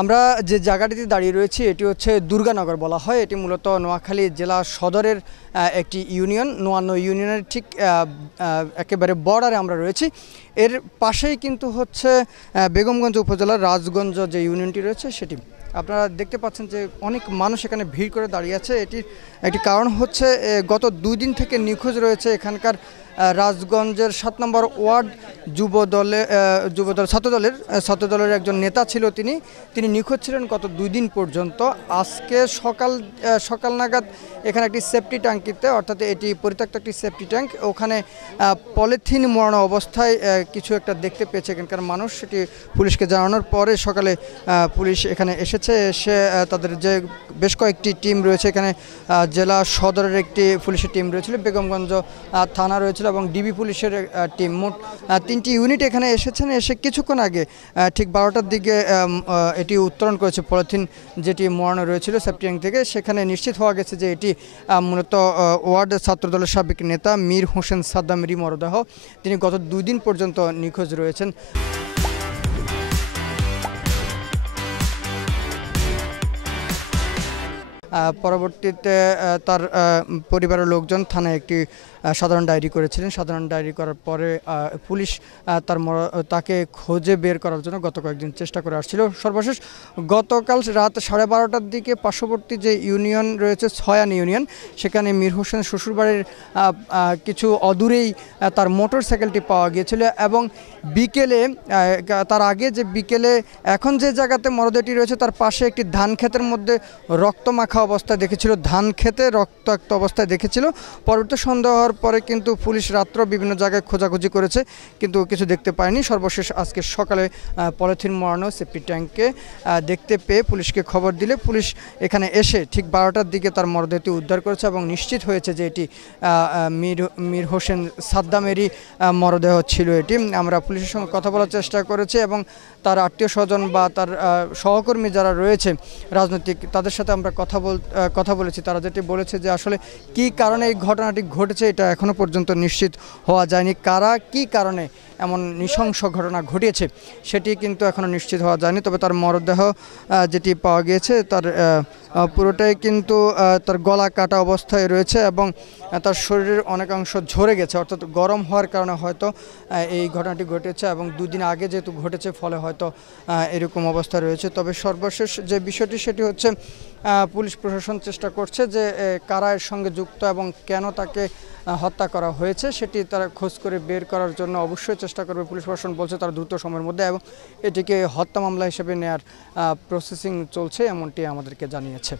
আমরা যে জায়গাটিতে দাঁড়িয়ে রয়েছি এটি হচ্ছে দুর্গানগর বলা হয়। এটি মূলত নোয়াখালী জেলা সদরের একটি ইউনিয়ন। নোয়ান্ন ইউনিয়নের ঠিক একেবারে বর্ডারে আমরা রয়েছি। এর পাশেই কিন্তু হচ্ছে বেগমগঞ্জ উপজেলার রাজগঞ্জ যে ইউনিয়নটি রয়েছে সেটি। আপনারা দেখতে পাচ্ছেন যে অনেক মানুষ এখানে ভিড় করে দাঁড়িয়ে আছে। এটির একটি কারণ হচ্ছে গত 2 দিন থেকে নিখোঁজ রয়েছে এখানকার রাজগঞ্জের 7 নম্বর ওয়ার্ড ছাত্রদলের একজন নেতা ছিল। তিনি নিখোঁজ ছিলেন গত 2 দিন পর্যন্ত। আজকে সকাল নাগাদ এখানে একটি সেফটি ট্যাঙ্কিতে, অর্থাৎ এটি পরিত্যক্ত একটি সেফটি ট্যাঙ্ক, ওখানে পলিথিন মোড়ানো অবস্থায় কিছু একটা দেখতে পেয়েছে এখানকার মানুষ। সেটি পুলিশকে জানানোর পরে সকালে পুলিশ এখানে এসে তাদের যে বেশ কয়েকটি টিম রয়েছে এখানে, জেলা সদরের একটি পুলিশের টিম রয়েছিল, বেগমগঞ্জ থানা রয়েছিল এবং ডিবি পুলিশের টিম, মোট 3টি ইউনিট এখানে এসেছেন। এসে কিছুক্ষণ আগে ঠিক 12টার দিকে এটি উত্তোলন করেছে পলিথিন যেটি মোড়ানো রয়েছিল সেফটি ট্যাঙ্ক থেকে। সেখানে নিশ্চিত হওয়া গেছে যে এটি মূলত ওয়ার্ড ছাত্রদলের সাবেক নেতা মীর হোসেন সাদ্দামেরই মরদেহ। তিনি গত 2 দিন পর্যন্ত নিখোঁজ রয়েছেন। পরবর্তীতে তার পরিবারের লোকজন থানায় একটি সাধারণ ডায়েরি করেছিলেন। সাধারণ ডায়েরি করার পরে পুলিশ তাকে খোঁজে বের করার জন্য গত কয়েকদিন চেষ্টা করে আসছিল। সর্বশেষ গতকাল রাত 12:30টার দিকে পার্শ্ববর্তী যে ইউনিয়ন রয়েছে ছয়ান ইউনিয়ন, সেখানে মীর হোসেন শ্বশুরবাড়ির কিছু অদূরেই তার মোটরসাইকেলটি পাওয়া গিয়েছিল এবং বিকেলে, তার আগে যে বিকেলে এখন যে জায়গাতে মরদেহটি রয়েছে তার পাশে একটি ধান ক্ষেতের মধ্যে রক্তমাখা অবস্থায় দেখেছিল, ধান খেতে রক্তাক্ত অবস্থায় দেখেছিল। পরবর্তী সন্দেহ হওয়ার পরে কিন্তু পুলিশ রাত্র বিভিন্ন জায়গায় খোঁজাখুঁজি করেছে কিন্তু কিছু দেখতে পায়নি। সর্বশেষ আজকে সকালে পলিথিন মোড়ানো সেফটি ট্যাঙ্কে দেখতে পেয়ে পুলিশকে খবর দিলে পুলিশ এখানে এসে ঠিক 12টার দিকে তার মরদেহটি উদ্ধার করেছে এবং নিশ্চিত হয়েছে যে এটি মীর হোসেন সাদ্দামেরই মরদেহ ছিল এটি। আমরা পুলিশের সঙ্গে কথা বলার চেষ্টা করেছি এবং তার আত্মীয় স্বজন বা তার সহকর্মী যারা রয়েছে রাজনৈতিক, তাদের সাথে আমরা কথা বলেছি। তারা যেটি বলেছে যে আসলে কী কারণে এই ঘটনাটি ঘটেছে এটা এখনও পর্যন্ত নিশ্চিত হওয়া যায়নি। কারা কী কারণে এমন নৃশংস ঘটনা ঘটিয়েছে সেটি কিন্তু এখনও নিশ্চিত হওয়া যায়নি। তবে তার মরদেহ যেটি পাওয়া গিয়েছে তার পুরোটাই কিন্তু তার গলা কাটা অবস্থায় রয়েছে এবং তার শরীরের অনেকাংশ ঝরে গেছে, অর্থাৎ গরম হওয়ার কারণে হয়তো এই ঘটনাটি ঘটেছে এবং 2 দিন আগে যেহেতু ঘটেছে ফলে হয়তো এরকম অবস্থা রয়েছে। তবে সর্বশেষ যে বিষয়টি সেটি হচ্ছে পুলিশ প্রশাসন চেষ্টা করছে যে কারা এর সঙ্গে যুক্ত এবং কেন তাকে হত্যা করা হয়েছে সেটি তারা খোঁজ করে বের করার জন্য অবশ্যই চেষ্টা করবে। পুলিশ প্রশাসন বলছে তারা দ্রুত সময়ের মধ্যে এবং এটিকে হত্যা মামলা হিসেবে নেয়ার প্রসেসিং চলছে, এমনটি আমাদেরকে জানিয়েছে।